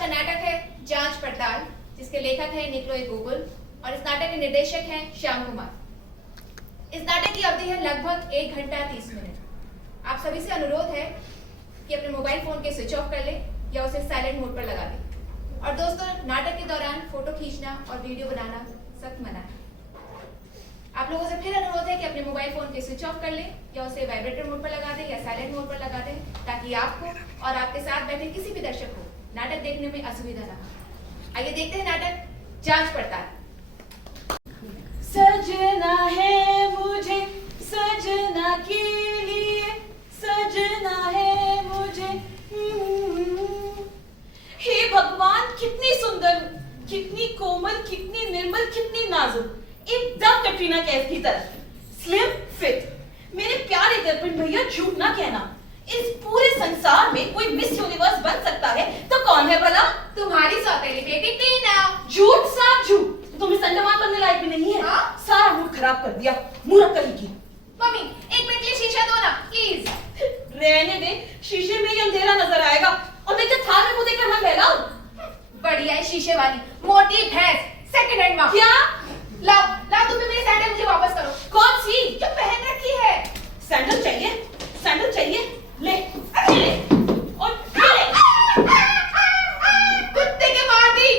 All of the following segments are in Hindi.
का नाटक है जांच पड़ताल, जिसके लेखक हैं निकोलाई गोगोल और इस नाटक के निर्देशक हैं श्याम कुमार। इस नाटक की अवधि है लगभग 1 घंटा 30 मिनट। आप सभी से अनुरोध है कि अपने मोबाइल फोन के स्विच ऑफ कर लें या उसे साइलेंट मोड पर लगा दें। और दोस्तों, नाटक के दौरान फोटो खींचना और वीडियो बनाना सख्त मना है। आप लोगों से फिर अनुरोध है कि अपने मोबाइल फोन के स्विच ऑफ कर लें या उसे वाइब्रेटर मोड पर लगा दें या साइलेंट मोड पर लगा दें, ताकि आपको और आपके साथ बैठे किसी भी दर्शक को नाटक देखने में असुविधा ना हो। आइए देखते हैं नाटक जांच पड़ताल। सजना है मुझे सजना के लिए, सजना है मुझे। हे भगवान, कितनी सुंदर, कितनी कोमल, कितनी निर्मल, कितनी नाजुक, एकदम कैटरीना कैफ की तरह, स्लिम फिट। मेरे प्यारे दर्पण भैया, झूठ ना कहना, इस पूरे संसार में कोई मिस यूनिवर्स बन सकता है तो कौन है भला? तुम्हारी सौतेली बेटी टीना। झूठ साफ झूठ, तुम इस अंडमान बनने लायक भी नहीं है। हाँ? सारा मूड खराब कर दिया, मूर्ख कहीं की। मम्मी, 1 मिनट के लिए शीशा दो ना प्लीज। रहने दे, शीशे में ही अंधेरा नजर आएगा और मैं क्या थाल में मुंह देकर मन बहलाऊं? बढ़िया है शीशे वाली मोटी भैंस, सेकंड हैंड माँ। क्या? लाओ लाओ, तुम भी मेरी सैंडल मुझे वापस करो। कौन सी? जो पहन रखी है। सैंडल चाहिए? सैंडल चाहिए? ले, ले और ले। कुत्ते के मार दी।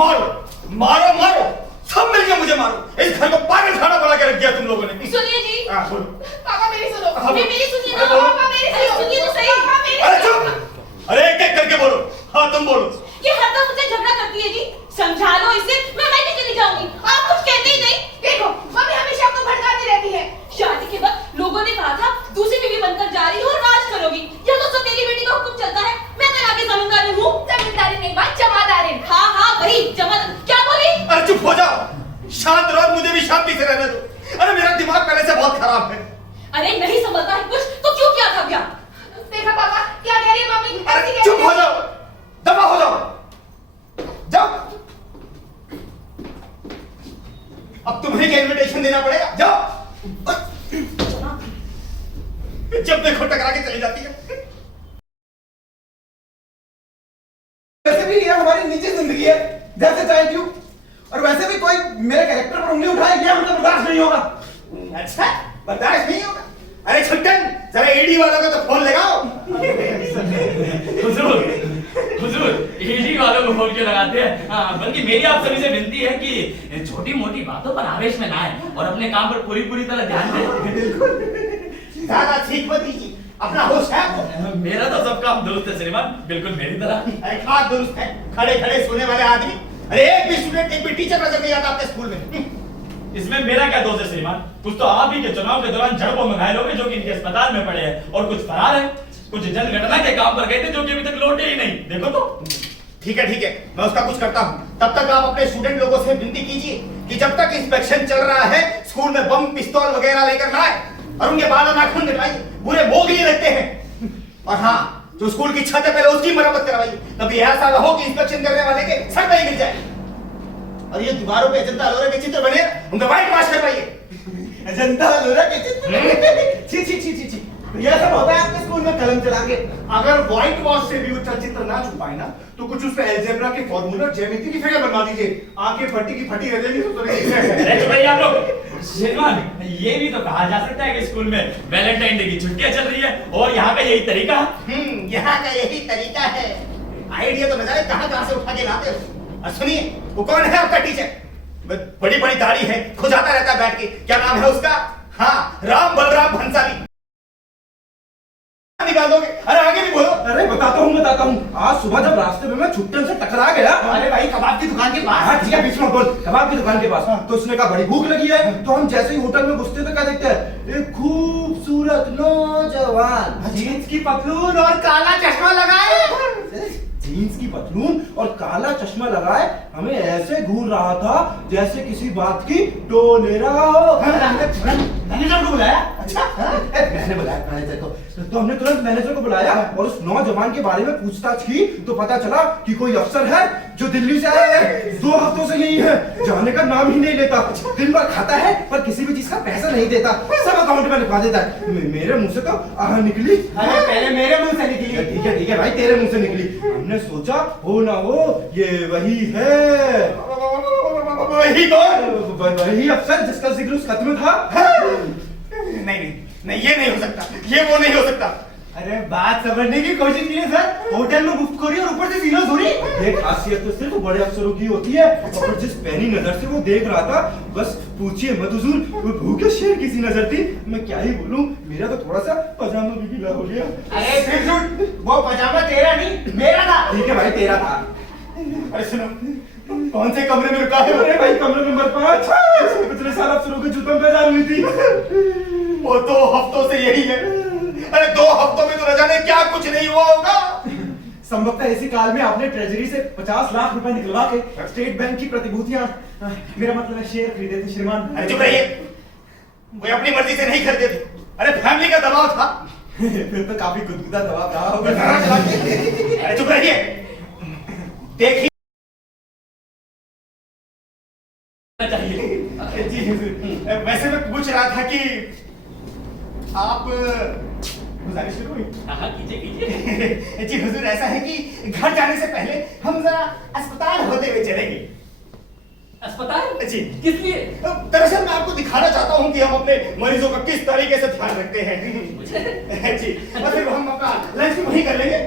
मारो मारो मारो, सब मिलकर मुझे मारो। इस घर को पागल खाना बना के रख दिया तुम लोगों ने। सुनिए जी। बोलो। पापा मेरी सुनो। हाँ, बोलो। मेरी सुनिए ना। अरे बोलो। पापा मेरी अरे सुनो। सुनिए तो सही। पापा मेरी अरे सुनो। चुप, अरे एक एक करके बोलो। हाँ तुम बोलो। ये हरदम मुझसे झगड़ा करती है जी, समझा लो इसे, मैं नहीं चली जाऊंगी। आप कुछ कहते ही नहीं। देखो, मम्मी हमेशा आपको भड़काती रहती है। शादी के वक्त लोगों ने कहा था दूसरी बीवी बनकर जा रही हो और राज करोगी। यह तो सब तेरी बेटी का हुक्म चलता है। मैं तेरा की जमींदारी हूँ। जमींदारी नहीं बात, जमादारी। हाँ हाँ वही जमादार। क्या बोली? अरे चुप हो जाओ, शांत रहो, मुझे भी शांति से रहने दो। अरे मेरा दिमाग पहले से बहुत खराब है। अरे नहीं समझता है कुछ तो क्यों किया था ब्याह? देखा पापा क्या कह रही है मम्मी? ऐसी अरे कह चुप रही हो है। जाओ, दफा हो जाओ, जाओ। अब तुम्हें क्या इनविटेशन देना पड़ेगा, जाओ। जब देखो टकरा के चली जाती है। वैसे भी ये हमारी निजी जिंदगी है, जैसे चाहे क्यों। और वैसे भी कोई मेरे कैरेक्टर पर उंगली उठाए, ये हमसे बर्दाश्त नहीं होगा। अच्छा, बर्दाश्त नहीं होगा। अरे छुट्टन, जरा एडी वालों का तो फोन लगाओ। हुजूर, ईडी वालों को फोन क्यों लगाते हैं? हाँ, बल्कि मेरी आप सभी से विनती है कि छोटी मोटी बातों पर आवेश में ना आए और अपने काम पर पूरी तरह ध्यान दें। ज्यादा सीख मत दीजिए, अपना होश है आपको। मेरा तो सब काम दुरुस्त है श्रीमान, बिल्कुल मेरी तरह। अरे खास दुरुस्त है, खड़े खड़े सोने वाले आदमी। अरे एक भी स्टूडेंट, एक भी टीचर नजर नहीं आता आपके स्कूल में। इसमें मेरा क्या दोष है श्रीमान? कुछ तो आप ही के चुनाव के दौरान जड़पों में घायल हो गए जो कि इनके अस्पताल में पड़े हैं, और कुछ फरार हैं, कुछ जनगणना के काम पर गए थे जो कि अभी तक लौटे ही नहीं। देखो तो। ठीक है, मैं उसका कुछ करता हूँ। तब तक आप अपने स्टूडेंट लोगों से विनती कीजिए कि जब तक इंस्पेक्शन चल रहा है स्कूल में बम पिस्तौल वगैरह लेकर ना आए और उनके बाल और नाखून कटवाइए, बुरे भोग लिए लगते हैं। और हाँ, जो स्कूल की छत है पहले उसकी मरम्मत करवाइए, कभी ऐसा ना हो कि इंस्पेक्शन करने वाले के सर पे ही गिर जाए। और ये दीवारों पे अजंता अलोरा के चित्र बने, उनका व्हाइट वॉश करवाइए। अजंता अलोरा के चित्र। छी छी छी छी छी, यह सब होता है आपके स्कूल में कलम चला के। अगर व्हाइट वॉश से भी उच्च चित्र ना छुपाए ना, तो कुछ उस पे अलजेब्रा के फॉर्मूला ज्यामिति की फिगर बनवा दीजिए। आंखें फटी की फटी रह जाएंगी तो अरे भाई आप लोग, श्रीमान ये भी तो कहा जा सकता है कि स्कूल में वैलेंटाइन डे की छुट्टियां चल रही है और यहाँ का यही तरीका है। यहाँ का यही तरीका है। आइडिया तो न जाने कहाँ से उठा के लाते हो। और सुनिए, वो कौन है आपका टीचर? बड़ी बड़ी दाढ़ी है, खुजाता रहता है बैठ के। क्या नाम है उसका? हाँ, राम बलराम भंसाली। निकाल दोगे? अरे आगे भी बोलो। अरे बताता हूँ। आज सुबह जब रास्ते में मैं छुट्टन से टकरा गया। अरे भाई, कबाब की दुकान के पास। हाँ ठीक है, बीच में बोल। कबाब की दुकान के पास। तो उसने कहा बड़ी भूख लगी है। तो हम जैसे ही होटल में घुसते तो क्या देखते हैं, एक खूबसूरत नौजवान, जीन्स की पतलून और काला चश्मा लगाए, जीन्स की पतलून और काला चश्मा लगाए हमें ऐसे घूर रहा था जैसे किसी बात की टोलेरा हो। मैनेजर को बुलाया? अच्छा, मैंने बुलाया मैनेजर को। तो हमने तुरंत मैनेजर को बुलाया और उस नौजवान के बारे में पूछताछ की तो पता चला कि कोई अफसर है जो दिल्ली से आया है 2 हफ्तों से यही है, जाने का नाम ही नहीं लेता। दिन भर खाता है पर किसी भी चीज का पैसा नहीं देता, सब अकाउंट में लिखवा देता है। मेरे मुंह से तो आह निकली। अरे पहले मेरे मुंह से निकली। ठीक है भाई, तेरे मुंह से निकली। हमने सोचा हो ना हो ये वही है। वही कौन? वही अफसर जिसका जिक्र उस खत में था। नहीं, ये नहीं हो सकता, ये वो नहीं हो सकता। अरे बात समझने की कोशिश कीजिए सर, होटल में गुफ्तखोरी और ऊपर से सीना चोरी। ये खासियत तो सिर्फ बड़े अफसरों की होती है, और जिस पैनी नजर से वो देख रहा था, बस पूछिए मत हुजूर, वो भूखे शेर की सी नजर थी। मैं क्या ही बोलूं, मेरा तो थोड़ा सा पजामा भी गीला हो गया। अरे फिर झूठ, वो पजामा तेरा नहीं मेरा था। ठीक है भाई, तेरा था। अरे सुनो, कौन से कमरे में रुका है? अरे भाई कमरे नंबर 5। पिछले साल अफसरों के जूतों में बाजार हुई थी। वो 2 हफ्तों से यही है। अरे 2 हफ्तों में तो न जाने क्या कुछ नहीं हुआ होगा। संभवतः इसी काल में आपने ट्रेजरी से 50 लाख रुपए निकलवा के स्टेट बैंक की प्रतिभूतियां, मेरा मतलब है शेयर खरीदे थे श्रीमान। अरे चुप रहिए, वो अपनी मर्जी से नहीं खरीदे थे। अरे फैमिली का दबाव था। फिर तो काफी गुदगुदा दबाव रहा होगा। अरे चुप रहिए, देखिए। चाहिए। जी वैसे मैं पूछ रहा था कि आप गुजारिश शुरू हुई। हाँ कीजिए। जी हुजूर, ऐसा है कि घर जाने से पहले हम जरा अस्पताल होते हुए चलेंगे। अस्पताल? जी। किस लिए? दरअसल मैं आपको दिखाना चाहता हूँ कि हम अपने मरीजों का किस तरीके से ध्यान रखते हैं। जी, और फिर हम अपना लंच भी वहीं कर लेंगे।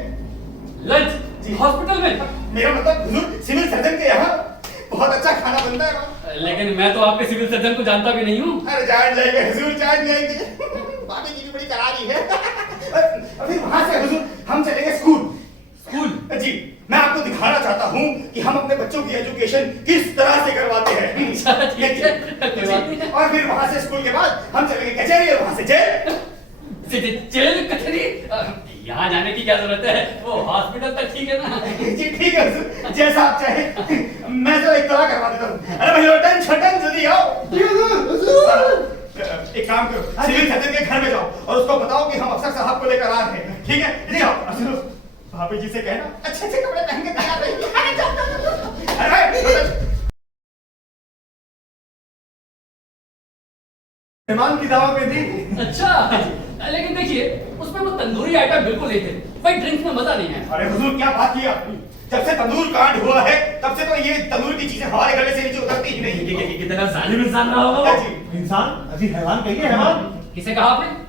लंच? जी। हॉस्पिटल में? मेरा मतलब हुजूर, सिविल सर्जन के यहाँ बहुत अच्छा खाना बनता है। लेकिन मैं तो आपके सिविल सर्जन को जानता भी नहीं हूँ। अरे जान जाएंगे हुजूर, जान जाएंगे। भाभी जी भी बड़ी करारी है। फिर वहां से हुजूर हम चलेंगे स्कूल। स्कूल? जी, मैं आपको दिखाना चाहता हूँ कि हम अपने बच्चों की एजुकेशन किस तरह से करवाते हैं। अच्छा, ठीक है, करवाते हैं। और फिर वहां से स्कूल के बाद हम चलेंगे कचहरी और वहां से जेल। जेल, कचहरी? यहाँ जाने की क्या जरूरत है, वो हॉस्पिटल तक ठीक है ना। जी ठीक है हुजूर, जैसा आप चाहे। मैं तो एक तरह करवा देता हूँ। अरे भाई लोटन छोटन जल्दी आओ। एक काम करो, सिविल सर्जन के घर में जाओ और उसको बताओ कि हम अफसर साहब को लेकर आ रहे हैं। ठीक है, जाओ। सुनो, भाभी जी से कहना अच्छे अच्छे कपड़े पहन के तैयार रहिए। अरे जाओ। अरे भाई मेहमान की दावा पे दी। अच्छा, लेकिन देखिए उसमें वो तंदूरी आइटम बिल्कुल नहीं थे। भाई ड्रिंक्स में मजा नहीं है। अरे हुजूर, क्या बात किया। जब से तंदूर कांड हुआ है तब से तो ये तंदूर की चीजें हमारे गले से नीचे उतरती ही नहीं। कितना जालिम इंसान रहा होगा वो। जी। इंसान? अभी हैवान कहिए, हैवान। किसे कहा आपने?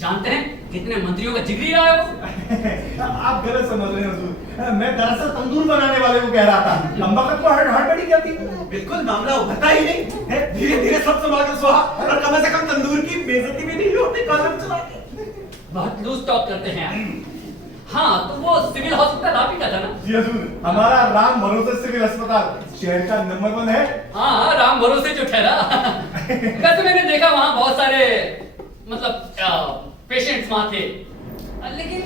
जानते हैं कितने मंत्रियों का जिगरी आया वो। आप गलत समझ रहे हैं हुजूर। मैं दरअसल तंदूर बनाने वाले को कह रहा था। लंबा कद को हड़बड़ी क्या थी? बिल्कुल मामला उभरता ही नहीं। धीरे धीरे सब संभाल कर सुहा, और कम से कम तंदूर की बेइज्जती भी नहीं होती। कॉलम चला के बहुत लूज टॉक करते हैं आप। हाँ, तो वो सिविल हॉस्पिटल आप ही का था ना? जी हुजूर, हमारा राम भरोसे सिविल अस्पताल शहर का नंबर 1 है। हाँ, राम भरोसे जो ठहरा। वैसे मैंने देखा वहाँ बहुत सारे मतलब पेशेंट्स वहाँ थे, लेकिन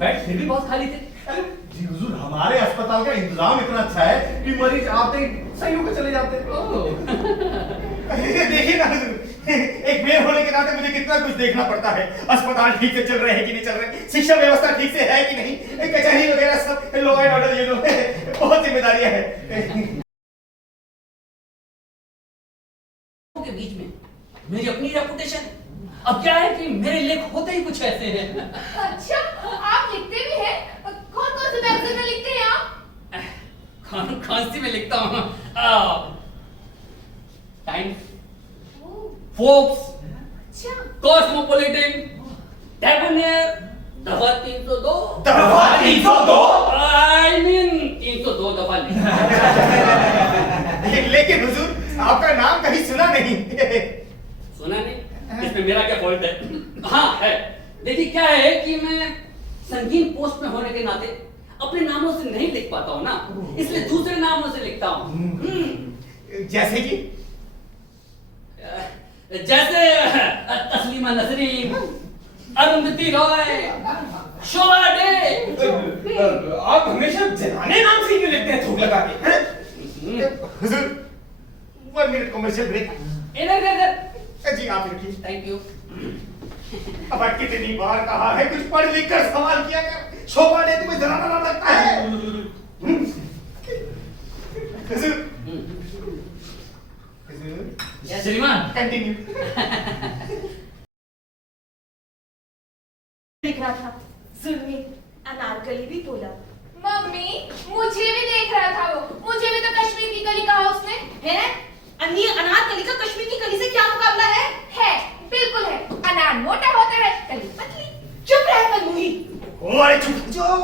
बेड फिर भी बहुत खाली थे। जी हुजूर, हमारे अस्पताल का इंतजाम इतना अच्छा है कि मरीज आते ही सही होकर चले जाते हैं। देखिए ना हुजूर, एक मेयर होने के नाते मुझे कितना कुछ देखना पड़ता है। अस्पताल ठीक से चल रहे हैं कि नहीं चल रहे, शिक्षा व्यवस्था ठीक से है कि नहीं, कचहरी वगैरह सब, लॉ एंड ऑर्डर, ये लोग बहुत जिम्मेदारियां हैं। के बीच में मेरी अपनी रेपुटेशन। अब क्या है कि मेरे लेख होते ही कुछ ऐसे हैं। अच्छा, आप लिखते भी हैं? कौन कौन से मैगजीन में लिखते हैं आप? कौन सी में लिखता हूँ? टाइम्स, फोर्ब्स, अच्छा, कॉस्मोपॉलिटन, टैबनियर, दफा 302। दफा 302? I mean 302 दफा लेकिन हुजूर, आपका नाम कहीं सुना नहीं। सुना नहीं? इसमें मेरा क्या फॉल्ट है? हाँ है। देखिए क्या है कि मैं संगीन पोस्ट में होने के नाते अपने नामों से नहीं लिख पाता हूँ ना, इसलिए दूसरे नामों से लिखता हूँ। जैसे कि जैसे तस्लीमा नसरीन, अरुंधति रॉय, शोभा डे। आप हमेशा जनाने नाम से क्यों लिखते हैं थूक लगा के? हुजूर, 1 मिनट कमर्शियल ब्रेक। इधर इधर। जी आप लिखिए। Thank you. अब कितनी बार कहा है कुछ पढ़ लिख कर सवाल किया कर। शोभा डे तुम्हें जनाना नाम लगता है। कंटिन्यू। दिख रहा था जुल्मी अनारकली भी बोला मम्मी मुझे भी देख रहा था वो, मुझे भी तो कश्मीर की कली कहा उसने। है अन्य अनारकली का कश्मीर की कली से क्या मुकाबला है? है, बिल्कुल है। अनार मोटा होता है, कली पतली। चुप रह मनमोही। ओए चुप जाओ,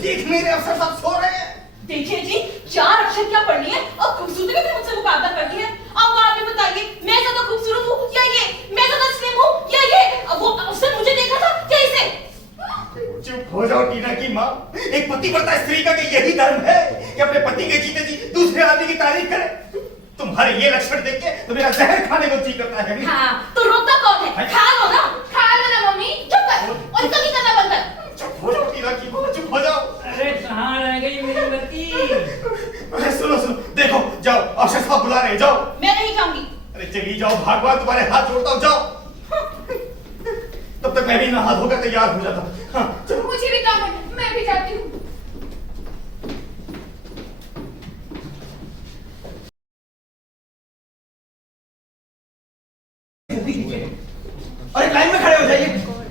देख मेरे अफसर साहब सो रहे हैं। देखिए जी, 4 अक्षर क्या पढ़नी है और खूबसूरती का भी मुझसे मुकाबला करती है। अब आप ही बताइए, मैं ज्यादा खूबसूरत हूँ या ये? मैं ज्यादा स्लिम हूँ या ये? अब वो उसने मुझे देखा था या इसे? चुप हो जाओ टीना की माँ। एक पतिव्रता स्त्री का कि यही धर्म है कि अपने पति के जीते जी दूसरे आदमी की तारीफ करे। तुम्हारे ये लक्षण देख के तो मेरा जहर खाने को जी करता है। हाँ, तो रोकता कौन है? खा लो ना। खा लो ना मम्मी। चुप कर और कभी करना बंद कर। चुप हो जाओ टीना की माँ, चुप हो जाओ। अरे कहाँ रह गई मेरी बत्ती? अरे सुनो सुनो, देखो जाओ, अफसर साहब बुला रहे हैं, जाओ। मैं नहीं जाऊंगी। अरे चली जाओ, भगवान तुम्हारे हाथ जोड़ता हूँ, जाओ। तब तक मैं भी नहा धोकर तैयार हो जाता हूँ। हाँ, चलो। मुझे भी काम है, मैं भी जाती हूँ। अरे लाइन में खड़े हो जाइए,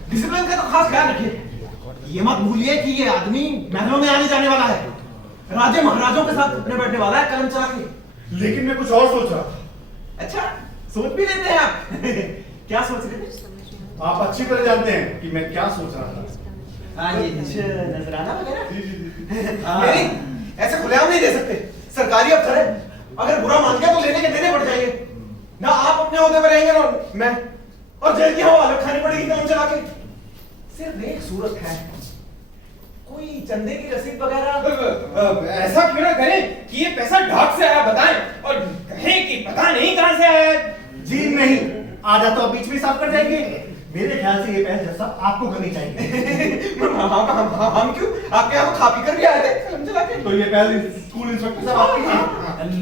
डिसिप्लिन का तो खास ख्याल रखिए। ये मत भूलिए कि ये आदमी महलों में आने जाने वाला है, राजे महाराजों के साथ उठने बैठने वाला है कलम चला के। लेकिन मैं कुछ और सोच रहा था। अच्छा, सोच भी लेते हैं आप। क्या सोच रहे थे? आप अच्छी तरह जानते हैं कि मैं क्या सोच रहा था। हाँ, ये कुछ नजराना वगैरह? जी, जी, जी। नहीं, ऐसे खुलेआम नहीं दे सकते। सरकारी अफसर है, अगर बुरा मान गया तो लेने के देने पड़ जाएंगे। ना आप अपने ओहदे पर रहेंगे ना मैं, और जेल की हवा अलग खानी पड़ेगी कलम चला के। सिर्फ एक सूरत है, कोई चंदे की रसीद वगैरह? ऐसा क्यों ना करें कि ये पैसा ढाक से आया बताएं और कहें कि पता नहीं कहां से आया है। जी नहीं, आधा तो आप बीच में साफ कर जाएंगे। मेरे ख्याल से ये पहल जैसा आपको करनी चाहिए। हम क्यों? आपके यहाँ तो खा पी कर भी आए थे कलम चला के। तो ये पहल स्कूल इंस्पेक्टर साहब आपकी थी।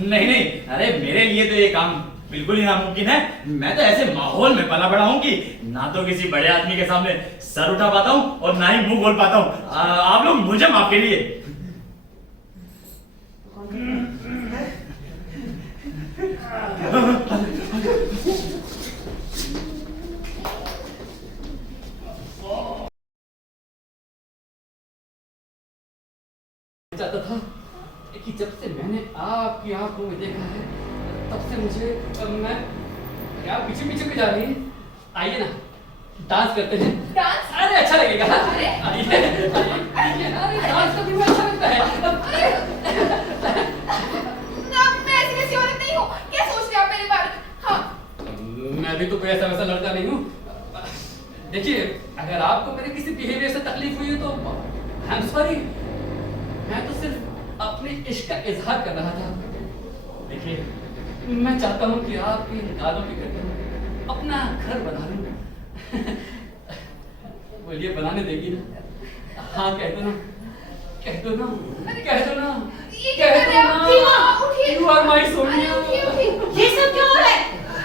नहीं नहीं, अरे मेरे लिए तो ये काम बिल्कुल ही नामुमकिन है। मैं तो ऐसे माहौल में पला बड़ा हूँ कि ना तो किसी बड़े आदमी के सामने सर उठा पाता हूँ और ना ही मुंह खोल पाता हूँ। आप लोग मुझे माफ करिए। चाहता था कि जब से मैंने आपकी आंखों में देखा है तब से मुझे मैं क्या पीछे पीछे क्यों जा रही है? आइए ना डांस करते हैं। डांस? अरे अच्छा लगेगा। अरे आइए आइए ना, अरे डांस करने में अच्छा लगता है। मैं ऐसी वैसी औरत नहीं हूँ। क्या सोच रहे हो आप मेरे बारे में? हाँ, मैं भी तो कोई ऐसा वैसा लड़का नहीं हूँ। देखिए, अगर आपको मेरे किसी बिहेवियर से तकलीफ हुई है तो आई एम सॉरी। मैं तो सिर्फ अपने इश्क का इजहार कर रहा था। देखिए, मैं चाहता हूँ कि आपकी इन गालों की करके अपना घर बना लूं। बोलिए, बनाने देगी ना? हाँ कह दो ना, कह दो ना, कह दो ना, ये क्या कर रहे हैं आप? ठीक है, उठिए। You are my soulmate। अरे, उठिए, उठिए। ये सब क्या हो रहा है?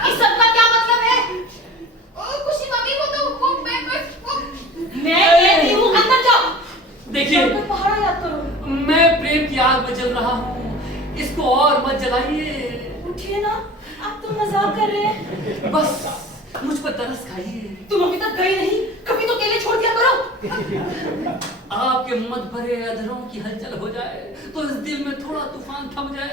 इस सब का क्या मतलब है? कुछ नहीं मम्मी, वो मैं बस वो मैं कहती हूँ अंदर जाओ। देखिए, चलकर पहाड़ा याद करो। मैं प्रेम की आग में जल रहा हूँ, इसको और मत जलाइए। उठिए ना, आप तो मजाक कर रहे हैं। बस मुझ पर तरस खाइए। तुम अभी तक गई नहीं, कभी तो अकेले छोड़ दिया करो। आपके मत भरे अधरों की हलचल हो जाए तो इस दिल में थोड़ा तूफान थम जाए।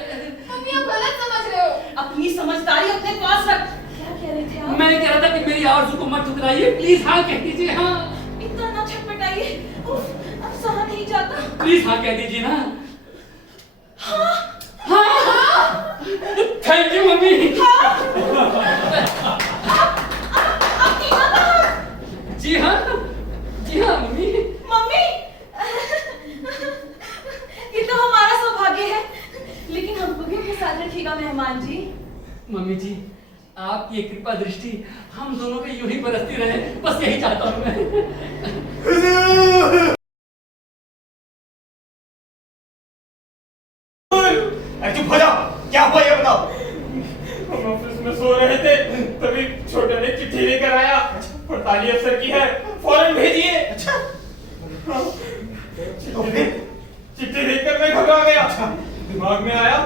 मम्मी आप गलत समझ रहे हो। अपनी समझदारी अपने पास रख। क्या कह रहे थे आप? मैं कह रहा था कि मेरी आरज़ू को मत ठुकराइए, प्लीज हाँ कह दीजिए। हाँ इतना ना छटपटाइए, उफ, अब सहा नहीं जाता। प्लीज हाँ कह दीजिए ना। हाँ हाँ थैंक यू मम्मी। आप टीना कहाँ? जी हाँ, जी हाँ मम्मी। मम्मी, ये तो हमारा सौभाग्य है, लेकिन हमको भी अपने साथ रखिएगा मेहमान जी। मम्मी जी, आपकी एक कृपा दृष्टि हम दोनों पे यूं ही बरसती रहे, बस यही चाहता हूँ मैं। अरे चुप हो जाओ, क्या हुआ ये बताओ। हम ऑफिस में सो रहे थे, तभी छोटे ने चिट्ठी लेकर आया। पड़ताली अफसर की है, फौरन भेजिए। अच्छा, चिट्ठी देखकर मैं घबरा गया। दिमाग में आया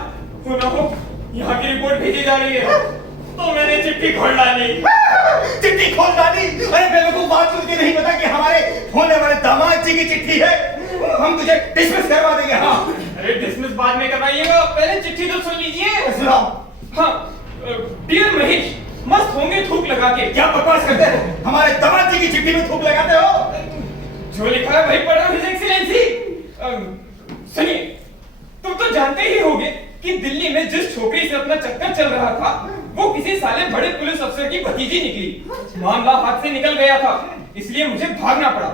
हो ना हो यहाँ की रिपोर्ट भेजी जा रही है। तो मैंने चिट्ठी खोल डाली। चिट्ठी खोल डाली? अरे बेवकूफ, बात तुझे नहीं पता कि हमारे होने वाले दामाद जी की चिट्ठी है। हम तुझे डिसमिस करवा देंगे। हाँ, अरे डिसमिस बाद में करवाइएगा, पहले चिट्ठी तो सुन लीजिए। सुनाओ। हाँ, डियर महेश, मस्त होंगे थूक लगा के। क्या बकवास करते हो? हमारे दामाद जी की चिट्ठी में थूक लगाते हो? जो लिखा है वही पढ़ रहा हूं, हिज एक्सीलेंसी। सुनिए, तुम तो जानते ही होगे कि दिल्ली में जिस छोकरी से अपना चक्कर चल रहा था वो किसी साले बड़े पुलिस अफसर की भतीजी निकली। मामला हाथ से निकल गया था, इसलिए मुझे भागना पड़ा।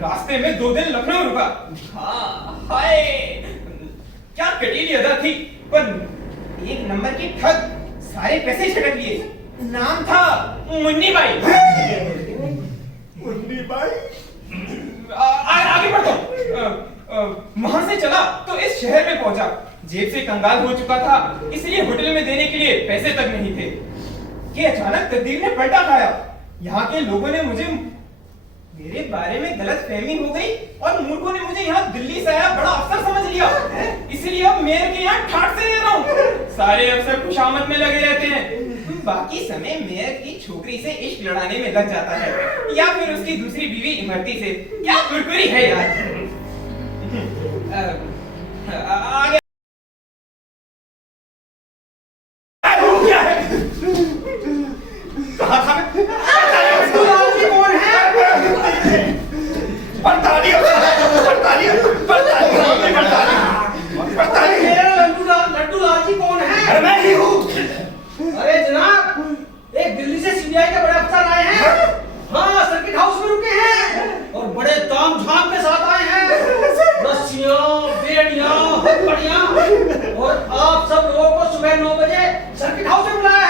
रास्ते में 2 दिन लखनऊ रुका। हाँ, हाय, क्या कटीली अदा थी, पर 1 नंबर की ठग, सारे पैसे झटक लिए। नाम था मुन्नी बाई। मुन्नी बाई? आगे बढ़ो। वहां से चला तो इस शहर में पहुंचा। जेब से कंगाल हो चुका था, इसलिए होटल में देने के लिए पैसे तक नहीं थे कि अचानक तकदीर ने पलटा खाया। यहाँ के लोगों ने मुझे, मेरे बारे में गलत फहमी हो गई और मूर्खों ने मुझे यहाँ दिल्ली से आया बड़ा अफसर समझ लिया। इसलिए अब मेयर के यहाँ ठाट से रह रहा हूँ। सारे अफसर खुशामद में लगे रहते हैं, बाकी समय मेयर की छोकरी से इश्क लड़ाने में लग जाता है, या फिर उसकी दूसरी बीवी इमरती से। क्या कुरकुरी है यार। आगे क्या है? कहा था मैं? कौन है? पड़ताली लड्डू लाल जी कौन है? अरे मैं ही हूँ। अरे जनाब, एक दिल्ली से सीबीआई के बड़े अफसर आए हैं। हाँ, सर्किट हाउस में रुके हैं और बड़े तामझाम के साथ आए हैं। रस्सियां, बेड़ियां, हथकड़ियां, और आप सब लोगों को सुबह 9 बजे सर्किट हाउस में बुलाया